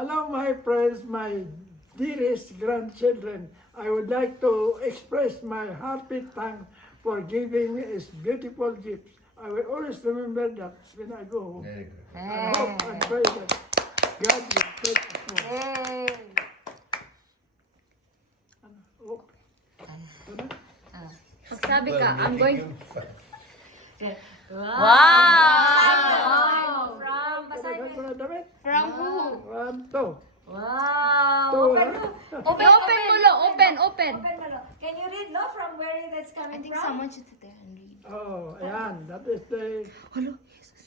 Hello, my friends, my dearest grandchildren. I would like to express my happy thanks for giving me this beautiful gifts. I will always remember that when I go home. Very good. I hope and pray that God will take us home. Hope. Magsabi ka, I'm going... Wow! From, basahin mo. From who? One, two. Wow! Two, Open huh? mo. Open mo, Lo. Open. Open mo, Lo. Can you read, Lo, from where that's I coming think from? someone should sit there and read. Oh, ayan. That is the...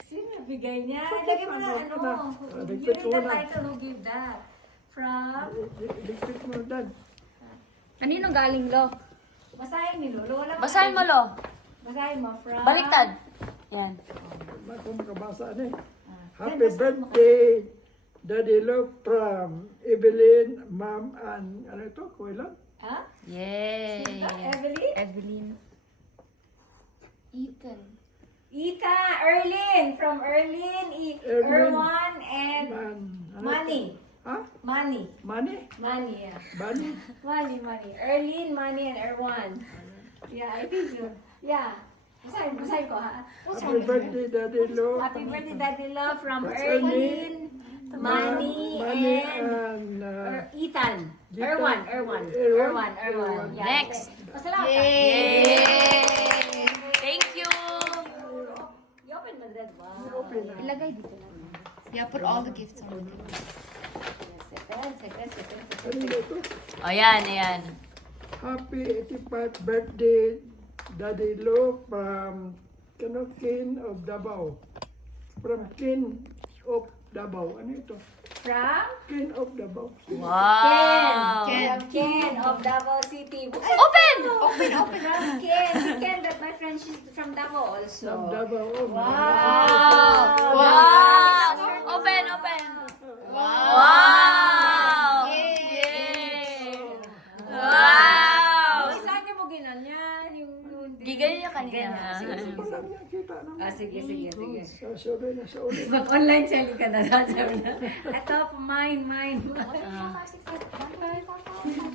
Sino bigay niya? Lagay mo na, Ano ano. na? You Dikit read ko the na. title, who gave that? From... Dikit mo dyan. Kanino galing, Lo? Basahin ni Lolo. Wala Basahin mo, Lo. Basahin mo, from... Baliktad. Yan. Kung kabasa na eh. Ah. Happy birthday, Daddy Luke from Evelyn, Mom, and ano ito? Kuilan? Ha? Yay! Evelyn? Evelyn. Ethan. Ita, Erlin. From Erlin, Erlin. Erwan, and Man. Ano Money. ito? Ha? Money. Money? Money, yeah. Bunny? Money. Erlin, Money, and Erwan. Yeah, I think so. Yeah. Basahin ko, ha? Happy birthday, Daddy Luke. Happy birthday, Daddy Love, from That's Erlin, Money, and Ethan. Ethan. Erwan. Erwan. Yeah. Next. Pasalamat ka. Yay! Thank you! I-open mo that. Wow. Open na. Ilagay dito lang. Yeah, put all the gifts on the table. Ano ito? Ayan. Happy 85th birthday, Daddy Luke from Kin of Davao. From Kin of Davao. Ano ito? From Kin of Davao. Wow! Ken of Davao City. Open! From Ken, that my friend, she's from Davao also. From Davao. Oh, Wow! Wow! Open! Wow! Yay! Wow! Saan niyo mo ginanyan? Yung Gigan niya kanina. Walang niya kita naman. Sige. Sa uli na. Mag-online selling ka na sabi na. Ito, mine.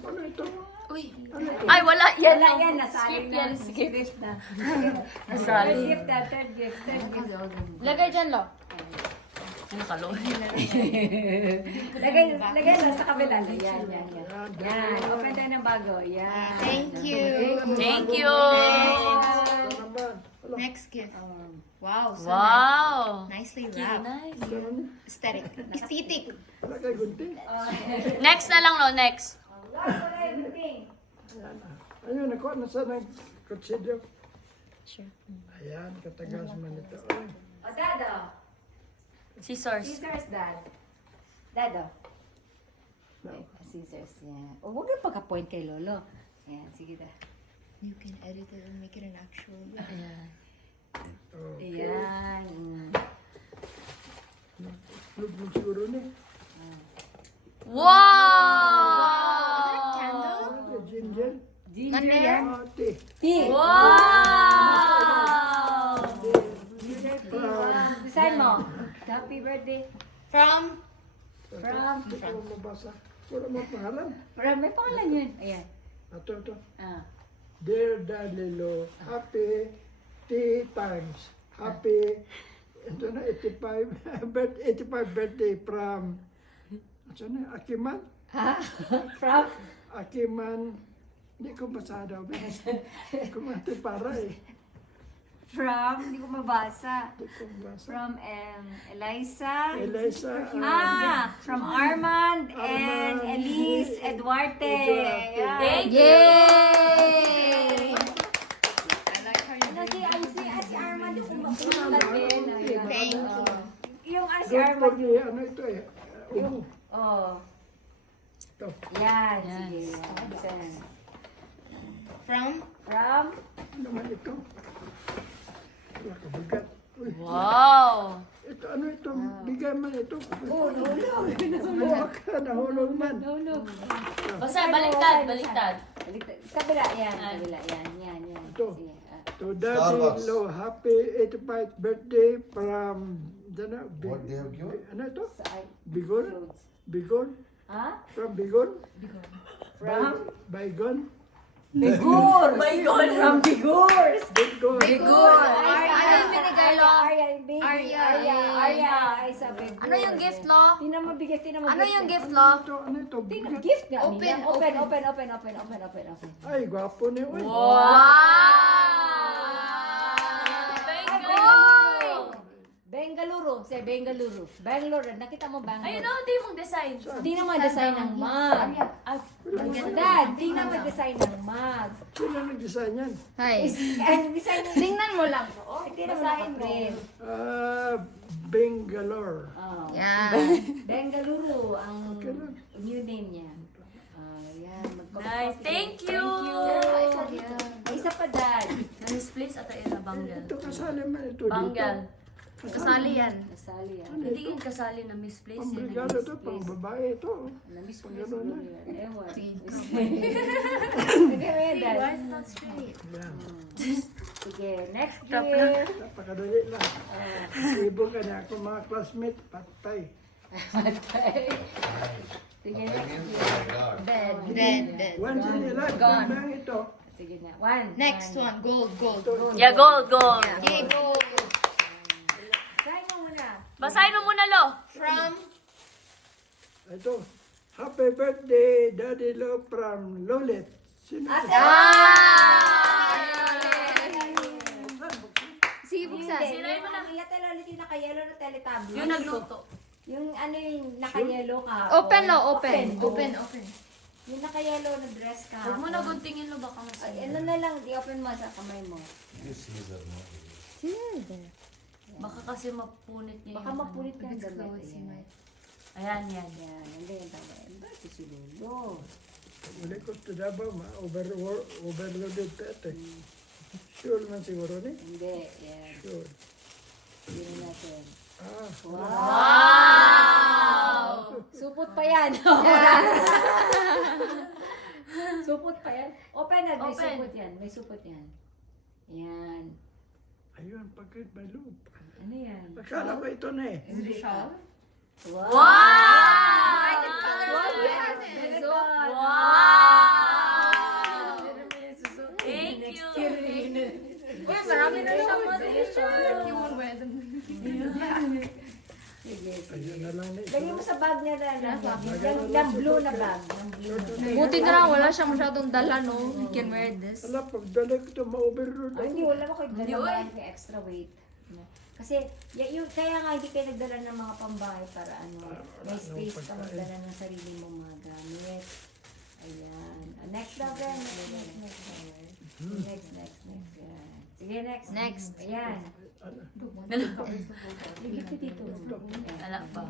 Ano ito? Uy! Ay, wala! Yan Wala lang. yan, nasalin Skip na. yan, skip. Skip na. Nasali. Third gift. Lagay dyan, Lo. Ano ka, Lo? Lagay na sa kabila. Yan. Open tayo ng bago. Yan. Thank you. Thank you. Ito naman. Wala. Next gift. Wow. So Oh. nice. Nicely wrapped. Ito naman. Aesthetic. Aesthetic. Wala kay gunting. Next na lang, Lo. Next. Ayan na. Ayun, nakuha na sa ng kutsilyo. Sure. Ayan, katagas man ito. Ay. O, Dado. Scissors. Scissors, Dad. Dado. No. Scissors, yan. O, huwag yung pagka-point kay Lolo. Yan, sige, Dad. You can edit it and make it an actual. Yeah. Okay. Ayan. Lubog siguro ni. Wow! Ano ito? Ginger? Ginger Nandun? yan. Tea. Tea. Wow! Design mo. Happy birthday. From? Hindi ko mabasa. Wala mo pangalan. May pangalan yun. Ayan. Ito. Ah. Dear Daddy Lo, happy tea times. Happy, ito na, 85 birthday from, ito na, Akiman? From? Akiman, hindi ko basa daw. Kumante para eh. From? Hindi ko mabasa. Hindi ko basa. From Eliza. Eliza. From Armand and Armand, Elise Eduarte. Eduarte. Ayan. Thank you! Yay! Si Armand yung umakulat din. Ayan. Thank you. Yung si Don't Armand. forget, ano ito eh. Oh. Ito. Yan. Sige. Yan. From? From? Ano naman ito? Wala kabigat. Uy, Wow! ito, ano ito? Bigay man ito. Oh, Nahulog man. Basta, baliktad. Kabila yan. Yan. Ito. Sige. To Daddy Starbucks. Lo, happy 85th birthday from Dana, What they have given? ano ito? Sa Bigon? clothes. Bigon? Ha? From Bigon? From? Baygon? Bigur! Bigur! From Bigurs! Bigon. Bigur! Arya. Ano yung binigay, Lo? Arya, yung baby. Arya. Arya. Ay, sa Bigur. Ano yung gift, Lo? Tingnan mo bigay, tingnan mo. Ano yung gift, Lo? Ito, ano ito? Tingnan mo, Bigat. gift nga. Open, nila. Open. Ay, gwapo niya. Uy. Bengaluru. Say Bengaluru. Bangalore. Nakita mo Bangalore? Ayun o, hindi mong design. Di naman design ng mug. Dad, di naman design ng mug. Sino nag-design yan? Hi. Ang design ng... Tingnan mo lang. Hindi naman naka-print. Bangalore. Oh. Yan. Bengaluru ang Okay lang. new name niya. Yan. Nice. Thank you. Ay, isa pa, Dad. Nanis please at ayun na banggal. Ito kasali man ito Banggal. Kasali yan. Nasali yan. Ano Hindi ito? yung kasali na misplace. Pang Yan. brigado ito, pang babae ito. Namiss ko Ganun na. Ewan. Sige. Sige, yan, Dad. Why is that straight? Yan. Sige, next Stop gift. Napakadali lang. Ibo ka na ako mga classmate, patay. Sige, next Oh gift. my God. Dead. Dead. Once in a lifetime Gone. lang ito. Sige na. One. Next one. Gold. Yeah, gold, gold. Okay, gold. Try mo muna. Basahin mo muna, Lo. From? Ito. Happy birthday, Daddy Lo from Lolet. Sino Ate! ito? Sige, buksan. Yung ulit yung naka-yellow na teletablo. Yung nagluto. Yung ano yung naka-yellow ka. Open, Lo. Open. Open. Yung naka-yellow na dress ka. Huwag mo na guntingin, Lo. Baka mas... Ay, ano na lang, i-open mo sa kamay mo. This is a no. Baka kasi mapunit niya Baka yung mapulit ano. ka ang damit. Ayan. Ayan, yan. Yan, hindi yung tama. Bakit si Lolo? Uli ko ito Davao, overloaded tate. Sure man siguro ni? Hindi, yan. Sure. Hindi natin. Ah, Wow! Supot pa yan. Supot pa yan. Open na, may Open. supot yan. May supot yan. Yan. ayun, pagkat may loob. Ano yan? Akala ko ito na eh. Is it a shawl? Wow! Wow! Wow! Wow! Thank you. Uy, marami na siyang Sige, sige. Ayun na lang na ito. Lagyan mo sa bag niya na ng blue na bag. Ng blue na bag. Buti na lang, wala siyang masyadong dala, no? You can wear this. Ala, pagdala ko ito, ma-overload Ay, ako. hindi, wala ko Hindi, dala oy. ng extra weight. Kasi, kaya nga hindi kayo nagdala ng mga pambahay para ano, may space ka magdala ng sarili mong mga gamit. Ayan. Next na, friend. Next. Yan. Sige, next. Next. Ayan. Ligit ko dito. Ayan. Wala pa.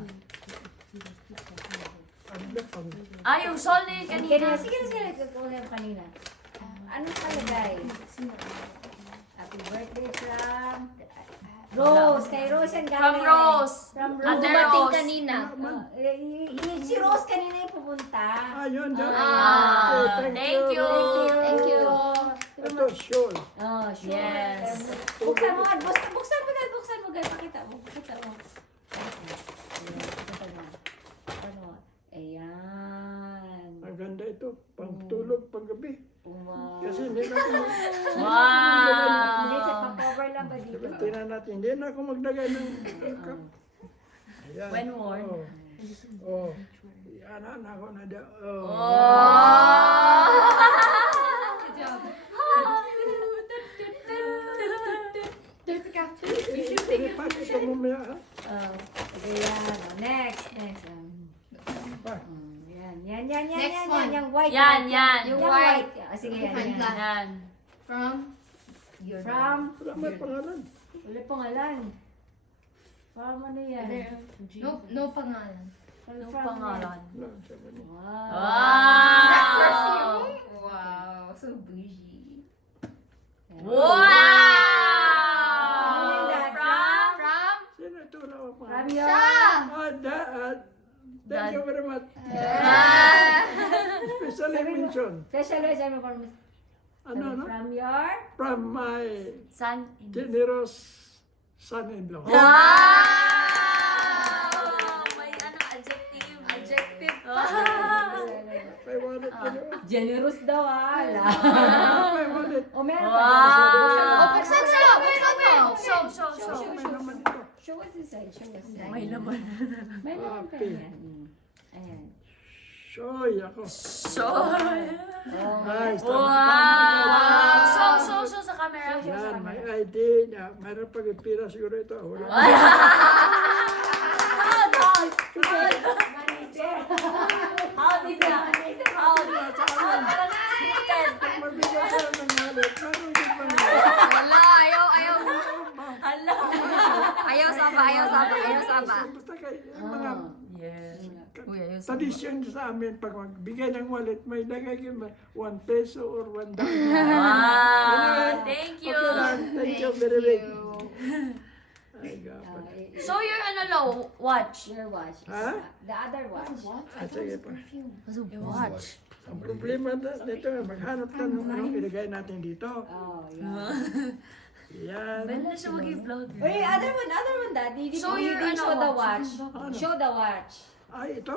Ano pang Ah, yung sol na yun kanina. Sige. Kung yung kanina. Anong kalagay? Happy birthday from Rose. Kay Rose yan From galing. Rose. From Ate Rose. Dumating Rose. kanina. Si Rose kanina yung pupunta. Ayun, dyan. Ah, Okay, thank you. Thank you. Ito, sure. Oh, sure. Yes. Buksan mo nga. Buksan mo guys. Pakita mo. Ayan. Ang ganda ito. Pangtulog, panggabi. Wow. Kasi hindi na ako, Hindi, Wow! sa pa-cover lang ba dito? diba, tingnan natin, hindi na ako maglagay ng cup. Ayan. When worn. Oh. Yan na ako na da. Oh. Pwede pa ito mamaya, ha? Okay, yan. Next. Pa. Yan. Next one. Yung white. Yan, yan. Yung Yung white. white. Sige, Fine yan. black. Yan. From? From, Wala may pangalan. wala pangalan. From ano yan? No pangalan. Yung pangalan. Wala, sabi niya. Wow. Wow! Wow, so bougie. Wow! From? Sino ito? Wala akong From pangalan. your Thank you very much. Ah. Especially mention. special words ano from Ano? from your From my San? generous son-in-law. Wow! Generous daw ala. May wallet. O meron Wow. pa. Buksan mo! Buksan mo! Show, show, show. May naman ito. Show us inside. Show us inside. May laman. May laman pa Happy. yan. Ayan. Shoy ako. Show. Oh, Nice. Wow. Show sa camera. Yan, may ID. Mayroon pag pira siguro ito. Wala. How did that? How did that? Magbigay ka ng wallet. Meron din pa nga. Wala, ayaw. Hala. Ayaw saba. Basta kayo, yung mga Yes. Uy, ayaw saba. tradisyon sa amin, pag magbigay ng wallet, may lagay kayo may 1 peso or 1 dollar. Wow. Thank you. Okay lang. Thank you very much. Ay, gapon. Show your watch. Your watch. Ha? The other watch. Sige pa. Watch. Ang problema dito, maghanap ka ng anong ilagay natin dito. Oh, yeah. Yan. Pwede na siya mag-vlog. Wait, other one, Daddy. Show You your didn't show the watch. Ano? Show the watch. Ay, ito?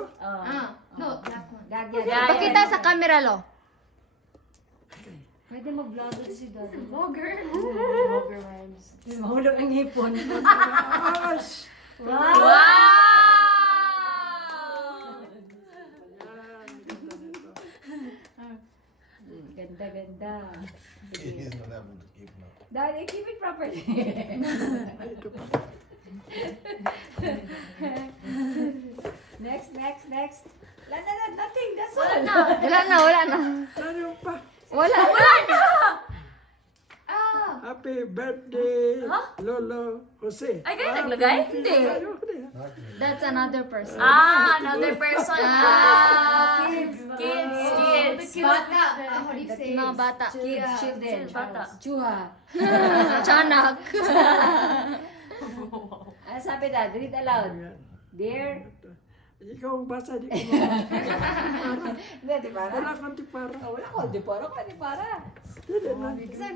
No, that one. Daddy, Yeah, Pakita sa camera, lo. Pwede mag-vlog si Daddy. Vlogger. Vlogger vibes. Mahulog ang hipon. As! Wow! Wow! Yan, Ganda. He's not able to keep now. Daddy, keep it properly. Ay, ito pa. Next. Nothing. That's Wala all. na. Wala na. Ano pa? Wala. Happy birthday, Lolo Jose. Ay, kayo naglagay? Hindi. Not really. That's another person. Another person. Kids. Bata. How do you say? Mga bata. Kids, children. Bata. Chuha. Tiyanak. Ano sabi Dad? Read aloud. Yan. Dear. Ikaw ang basa, di ko Hindi, di para. wala kang tipara. Wala ko, di para. Hindi na. Basahin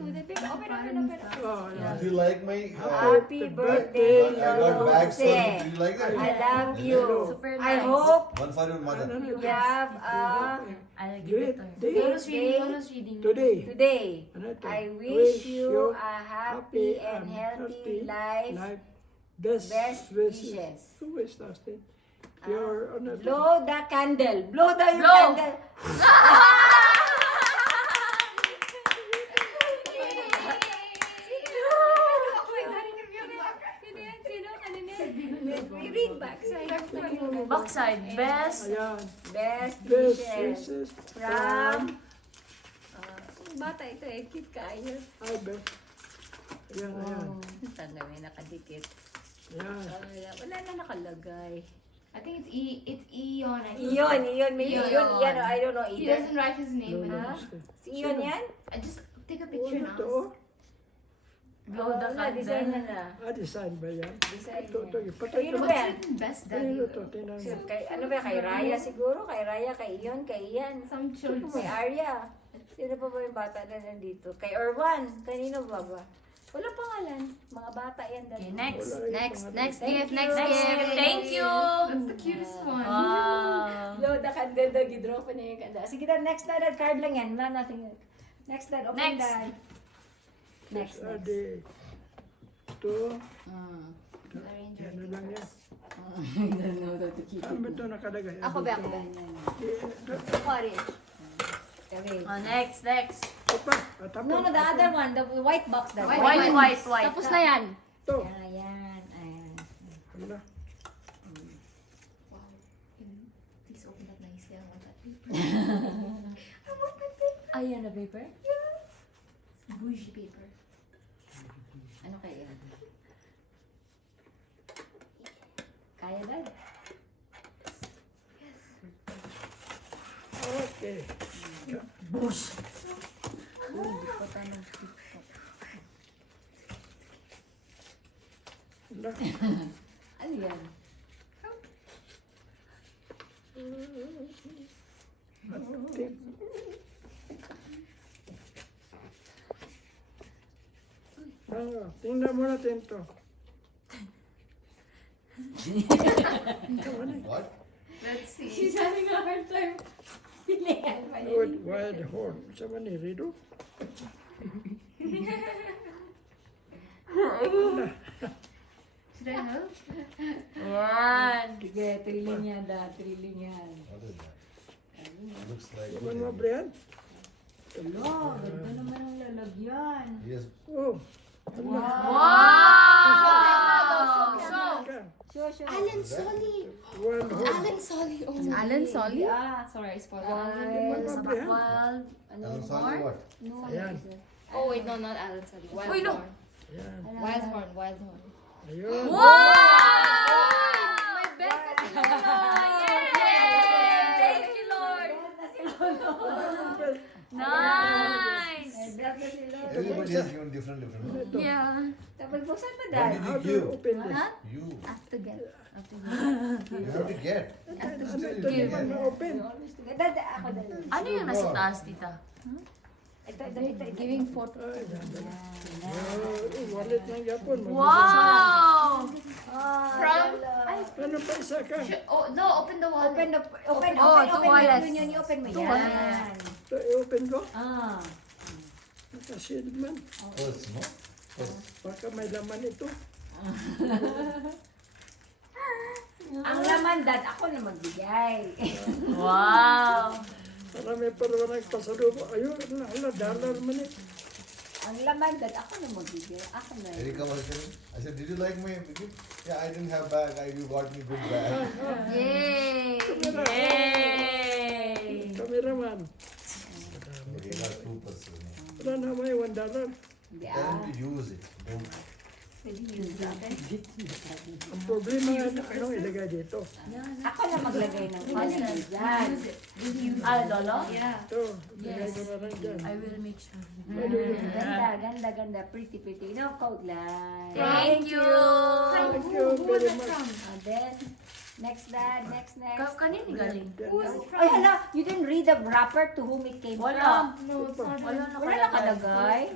mo. Open. Oh, yan. Do you like my? Happy birthday, I got Lolo bags for you. Do Jose. you like that? I love you. Super I nice. hope One for your mother. you have a I'll give Great it to her. day reading. today. Today. Ano ito? I wish you a happy and healthy life. Best wishes. Who is Dustin? Your, ano ito? Blow the candle. Blow the Blow. candle. Read back. Backside. Best. Ayan. Best Best wishes wishes from bata ito eh, cute kayo. Hi, Beth. Ayan. Tanda may nakadikit. Ayan. Wala na nakalagay. I think it's Ion. Iyon, maybe Iyon. Iyon. Yan, I don't know He either. doesn't write his name. Lolo Huh? Jose. Si Iyon yan? I just take a Oh, picture ano to? now. Blow the Wala, design na candle. na. Design ba yan? Design Ito, na. ipatay Ayun ko ba na. yan? Best Ayun ito, tingnan mo. Kay, ano ba, kay Raya siguro? Kay Raya, kay Iyon, kay Ian. Some children. Kay Arya. Sino pa ba yung bata na nandito? Kay Orwan. Kanino ba ba? Wala pangalan. Mga bata yan. Okay, dalawa. next. Wala yung Next pangalan. gift. Next gift. Thank you. That's the cutest one. Wow. Blow the candle daw, gidro pa niya yung candle. Sige na, next na, Dad. Card lang yan. Wala nothing. Next, Dad. Open, Next. Dad. Next. Ade. Ito. Mm. Yan na lang yan. Don't know how to keep Saan ba ito nakalagay? Ako ba? Okay. Oh, next. Ito pa. Tapos. No, the other one. The white box. The White. Tapos na yan. Ito. Ayan. Wala. Wow. Please open that nicely. I want that paper. Ayan na paper? Bougie paper. Ano kaya? Kaya, Dad? Okay. Bush. Hindi ko tanong. Wala. Ano yan? Ting- tingnan mo natin ito. What? Let's see. She's having a hard time. Wild horn. Sa man ni Rido? Should I help? Yan. Sige, trilling yan da, trilling yan. What is that? Looks like Yaman mo, Brian? Hello, ganda naman ang lalagyan. Yes. Oh. Wow! Sure, sure. Alan Solly. Wild horn. Alan Solly. Oh, Alan Solly? Ah, sorry, I spoiled Yaman it. mo, Brian? Wild. Alan Solly what? No, Ayan. Oh wait, no, not Alan Solly. Uy, no. Wildhorn. Ayan. Wildhorn. Wildhorn. Ayun. Wow! May bet na si Lolo! Yay! Thank you, Lord! Nice! Everybody has given different. Ito. Yeah. Tapos buksan mo What dahil. did How you do you give? open this? You. Have to get. You have to get. Ano ito naman ma-open? Dada, ako dala. Ano yung nasa taas, tita? Ito. Giving photo. Ay, wallet ng Japon. Wow! From. Ano pa isa ka? Oh no! Open the wallet. Open Oh, mo. two wallets. I-open mo Two yan. Ito, i-open ko? Ah. Nakasealed man. First, no? First. Baka may laman ito. Ang laman, dad, ako na magbigay. Wow! Marami pa naman nagpasalubo. Ayun, ala, dollar man eh. Ang laman, dad, ako na magbigay. Ako na. Erika was telling. I said, did you like my gift? Yeah, I didn't have bag. You got me good bag. Yay! Yay! Cameraman. Erika 2%. Wala na may $1. Hindi Tell him to use it. Don't. Ang problema nga, anong ilagay dito? Ako na maglagay ng pastel dyan. Ah, Lolo? Yeah. Ito, ilagay ko na lang dyan. I will make sure. Ganda. Pretty. No coat lang. Thank you! Thank you very much. And then, next dad, next. Kanini galing? Ay, hala, you didn't read the wrapper to whom it came Wala. from. No, it's not. Wala na Wala nakalagay.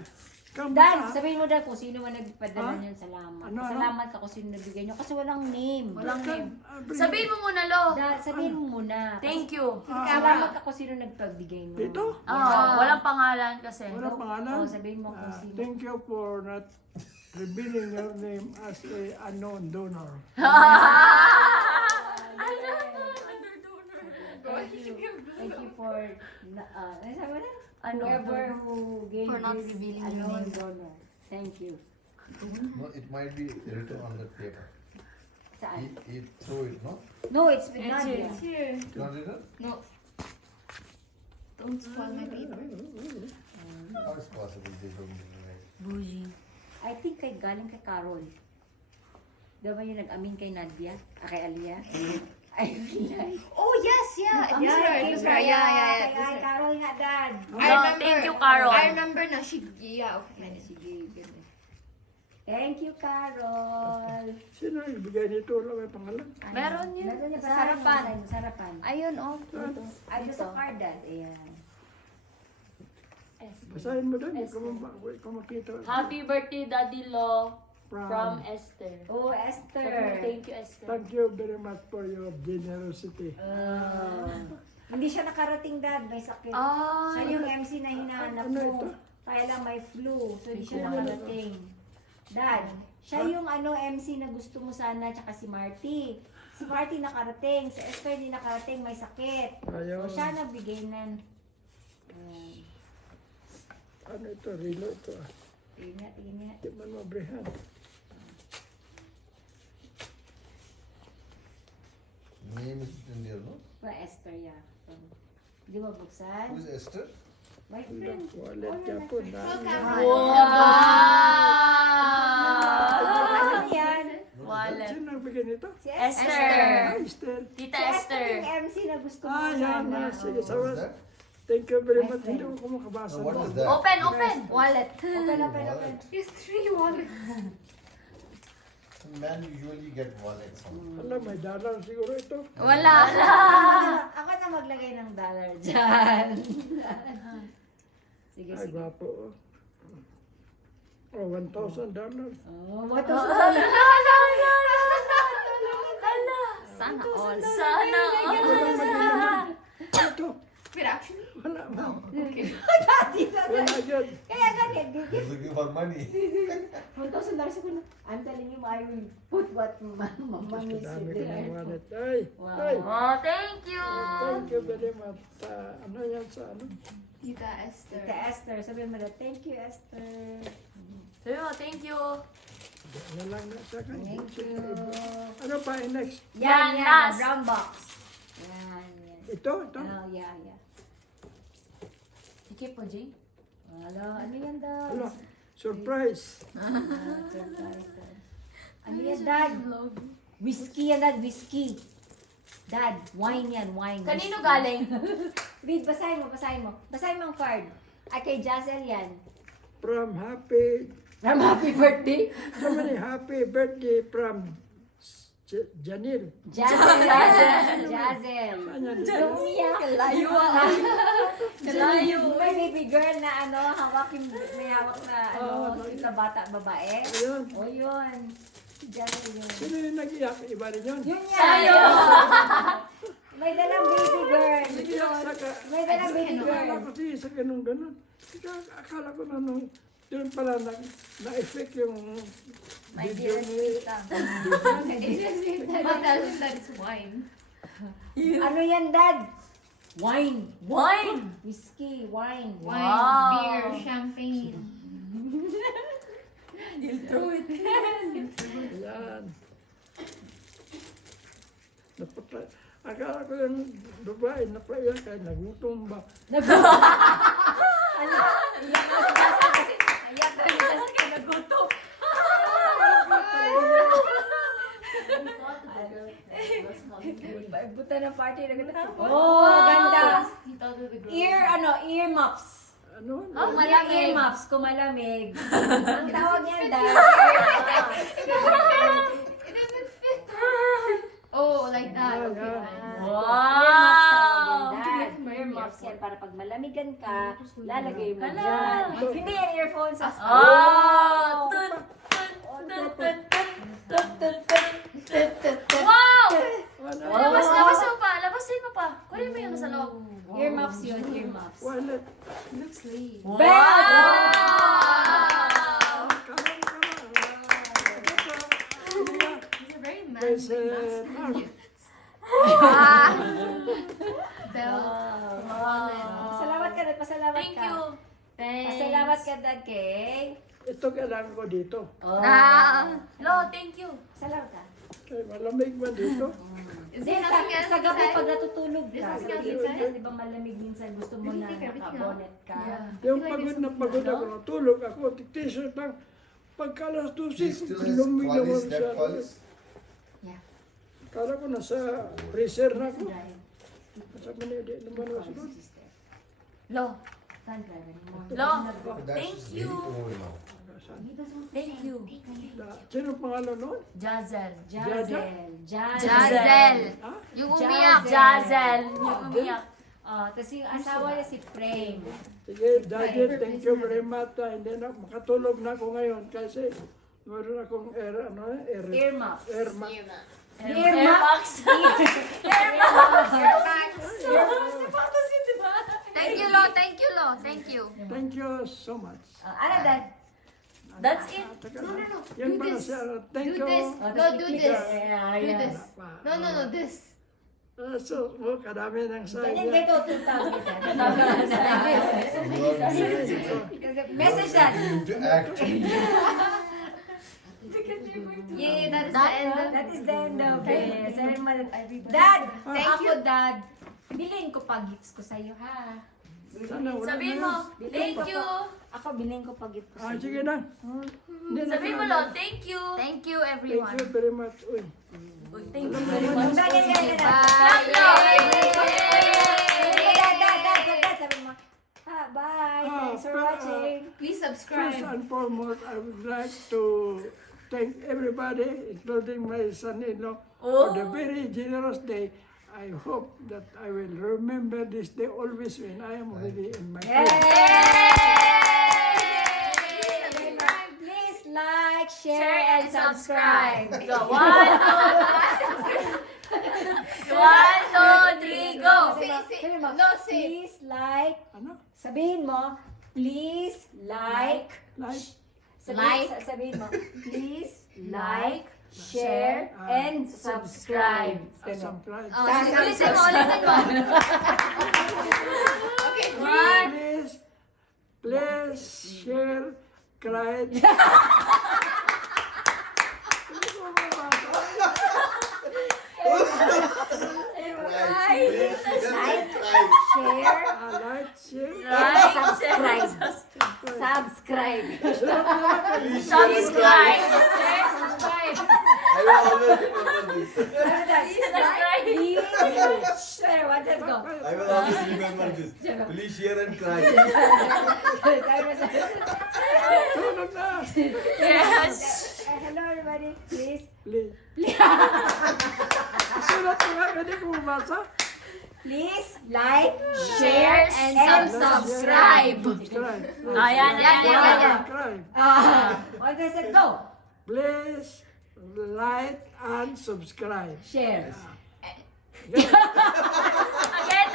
Come Dan, back. sabihin mo dad kung sino man nagpadala niyan, salamat. Ano? Salamat ka kung sino nagbigay niyo kasi walang name. Walang name. Bring- Sabihin mo muna, Lo. Dad, sabihin mo muna. Thank you. Salamat ka kung sino nagpagbigay mo. Dito? Walang pangalan kasi. Walang pangalan? Oo, sabihin mo kung sino. Thank you for not revealing your name as a unknown donor. Thank you for, ano sabi mo na? Whoever who gave For not this revealing your unknown name. donor. Thank you. No, it might be written on the paper. Saan? He threw it, no? No, it's with Nadia. It's here. Not written? No. Don't spoil my paper. How is possible they don't write? Bougie. I think kay galing kay Carol. Di ba yung nag-amin kay Nadia? Kay Alia? Ay, Oh yes, yeah. It was her. It was her. kay Yeah. It was Kay her. Carol nga, Dad. I remember. Thank you, Carol. I remember na. She. Yeah. Okay. Sige, ganun. Thank you, Carol. Sino yung bigay nito? Wala may pangalan. Meron yun. Meron niya Sa harapan. Sa harapan. Ayun, oh. Ay, doon sa card, Dad. Ayan. Basahin mo doon. Huwag ka makita. Happy birthday, Daddy Lo, from Esther. Oh, Esther. Thank you, Esther. Thank you very much for your generosity. Hindi siya nakarating, Dad. May sakit. Ah, Siya yung MC na hinahanap Ano ito? mo. Kaya lang may flu. So, hindi siya nakarating. Dad, siya yung MC na gusto mo sana, tsaka si Marty. Si Marty nakarating. Si Esther hindi nakarating. May sakit. Ayaw. So, siya nagbigay ng... Ano ito? Rilo ito. tingin niya. Di man mabrihan. Name is in there, no? Pa Esther, yeah. Di ba buksan? Who is Esther? My Ang friend. wallet niya po. Ano yan? Wallet. Sino nagbigay nito? Si Esther. Ah, Esther. Tita Si Esther Esther. yung MC na gusto mo Ah, yan sana. na. Sige, What sawas. is that? Thank you very My much. friend. Hindi ko makabasa. No, what is that? Open, open. Wallet. Open. Wallet. It's 3 wallets. Man usually get wallets. Alam, may dollar siguro ito. Wala. Ako na maglagay ng dollar dyan. Sige, Ay, sige. gwapo. Oh, $1,000. Oh, what else? Sana all. Sana all. Ito. Wait, actually. for money. $1,000 ako na. I'm telling you, I will put what Mama Mas needs kadami ko ng there. wallet. Ay, Wow. ay. Oh, thank you. Thank you very much. Ano yan sa ano? Tita Esther. Tita Esther, sabihin mo na, thank you, Esther. Sabi mo, thank you. Ano lang na sa kanya. Thank you. Ano pa, next? Yan, Yan, last. brown box. Yan, yan. Ito, ito. Oh, yeah, yeah. Ikip po, Jay. Wala, ano yan, Dad? Ano? Surprise. Surprise, Dad. Ano yan, Dad? Whiskey yan, Dad, whiskey. Dad, wine yan, wine. Kanino whiskey. galing? Read, basahin mo, basahin mo. Basahin mo ang card. Ay, kay Jazel yan. From happy, From happy birthday. so many happy birthday from Janil. Jazel. Jazel. Saan yan? Umiyak. Layo ah. Layo. May baby girl na ano, may hawak na ano, Oh, na bata, babae. Ayun. O yun. Si Jazel yun. Sino yung nag-iyak? Iba rin yun. Yun yan. Tayo. May dalang baby girl. Nag-iyak sa ka. May dalang baby Akala girl. ko siya sa ganun-ganun. Akala ko na nung doon pala na-effect yung My video dearest ni $1,000 is wine. Ano yan, Dad? Wine. Wine. Whiskey, wine. Wine, Wow. beer, champagne. Yan. Napatay. Akala ko yung babae napaiyak kaya nagutom ba? Ayak na yun. Nagutom. Buta ng party. Oh, ganda. Tita to the girl. Ear muffs. Ano? Oh, Ear malamig. muffs, kung malamig. Ang tawag niyan, Dad. It doesn't fit. Oh, like that. Okay, fine. Wow. Dad, ear muffs yan para pag malamigan ka, lalagay mo Hala. dyan. Hindi yan earphones. Oh. Tut, tut, tut, tut, tut, tut. Wow. Ano? Labas mo pa. Labasin mo pa. Kunin mo yung nasa loob. Ear muffs yun, ear muffs. Wallet. Looks late. Wow. Kaman, kaman. He's a very There's manly belt. Wow. Pasalamat ka, Dad. Pasalamat Thank ka. you. Pasalamat ka, Dad, kay... Ito kailangan ko dito. Oh. Lo, thank you. Salamat ka. Kaya malamig ba dito? Is Hindi, there sa, nothing else sa gabi inside? pag natutulog ka, There's nothing else di inside? ba malamig minsan, gusto mo Really na take everything nakabonet ka. Yung pagod na pagod ako, natulog ako, t-shirt lang. Pagka alas 12, He still has lumig naman qualities, siya. that qualities. Yeah. Kala ko nasa freezer na ako. Drive. Sa manili naman ako sunod. Lo, Saan driver mo? Lo, But that's thank just you. very cool now. Thank you. Sino pangalan noon? Jazel. Jazel. Jazel. Ha? Yung umiyak. Jazel. Yung umiyak. Tapos yung asawa niya si Prem. Sige, Daddy, thank you very much. Hindi na, makatulog na ako ngayon kasi meron akong air Earmuffs. Airmax. Thank you, Lo. Thank you, Lo. Thank you. Thank you so much. Ano, Dad? That's it. Teka No, no, lang. no. Yan Do pala this. siya. Do Thank you. this. No, do this. Yeah, Do yeah. this. No, no, no, this. So, kadami ng Ganyan sayang. dito, 2,000. Message that. You need to act. Yeah, that is the end of That is the end of it. Dad, thank you, Dad. Bilhin ko pa gifts ko sa'yo, ha? Sana wala Sabihin na mo, yan. thank you. Ako, bilhin ko pa gift ko Ah, sa'yo. sige na. Hindi na Sabihin mo, kailangan. Lo, thank you. Thank you, Thank everyone. you very much. Uy. Uy, thank you very much. Ganyan. Bye. Dad, sabi mo, ha, bye. Thanks for watching. Please First subscribe. and foremost, I would like to thank everybody, including my son-in-law, for the very generous day. I hope that I will remember this day always when I am already in my home. Please like, share, and subscribe. Go, 1, 2, 3, go. Sabihin mo, No, say. please like, Ano? sabihin mo, please like, Like, Sabihin mo, please like, share, and subscribe. Subscribe. Oh, ulitin mo, ulitin mo. Okay, Please share, cry. Share, Like, share. subscribe. Subscribe. Please Subscribe. subscribe. I will always remember this. Let's go. I will always remember this. Please share and cry. Tulog na. Yes. Hello everybody, please. Please. Sulat mo nga, hindi ko mabasa. Please like, Share and subscribe. Subscribe. Ayan, ayan, ayan. Subscribe. What does it go? Please like and subscribe. Share. Again,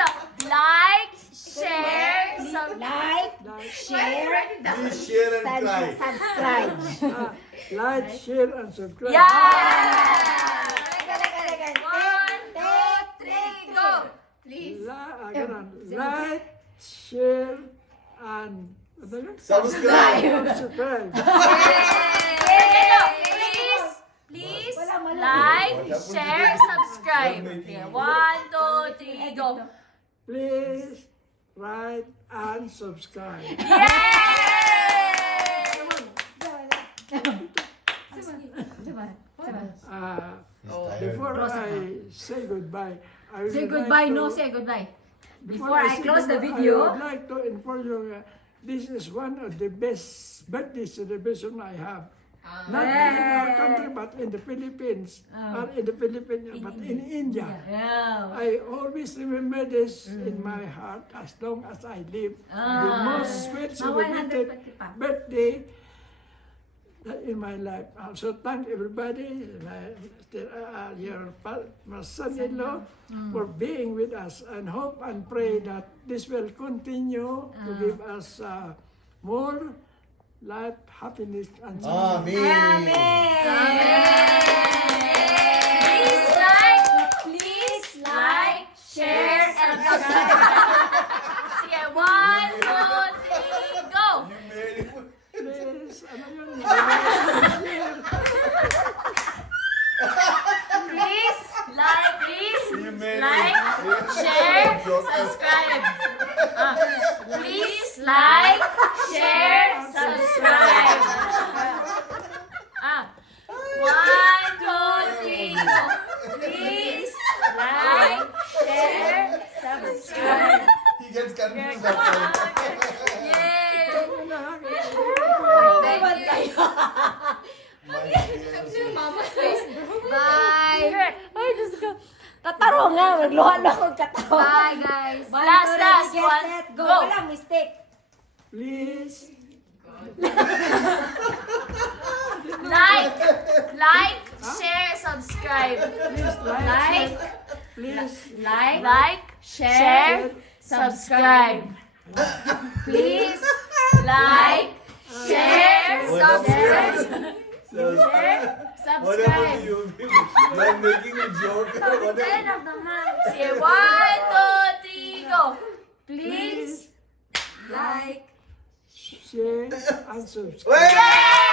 like, share, Like, share, Please share and cry. subscribe. Like, share, and subscribe. Yeah! Again. 1, 2, 3, go! Please. Ganun. Like, share, and ano yun? Subscribe. Subscribe. Please, like, share, subscribe. Okay, 1, 2, 3, go! Please write and subscribe. Before I say goodbye, I would Say like goodbye, to- no, say goodbye. Before I say close the goodbye, video. I would like to inform you this is one of the best birthday celebration I have. Not in our country, but in the Philippines. Or in the Philippines, but in India. Yeah. I always remember this in my heart as long as I live. The most sweet celebrated 125. birthday in my life. Also thank everybody, your son-in-law, for being with us, and hope and pray that this will continue to give us more life, happiness, and Amen. Please like, share, and subscribe. Sige, 1, 2, 3, go! You made it. please, ano yun? Please You made like, it. share, subscribe. Please like, share, subscribe. 1, 2, 3, go. Please like, share, subscribe. He gets confused after. Yay! My Bye! Ay, Diyos ko. Tataro nga, magluha-luha kong katawa. Bye, guys. One, Last, two, last get one. set, go. Go. Walang mistake. Please, Like, share, subscribe. please Like, please, like, share, subscribe. Please like, share, subscribe. Whatever you are making a joke. End Whatever. of the month. Sige, 1, 2, 3, go. Please like. share, and subscribe. Wait!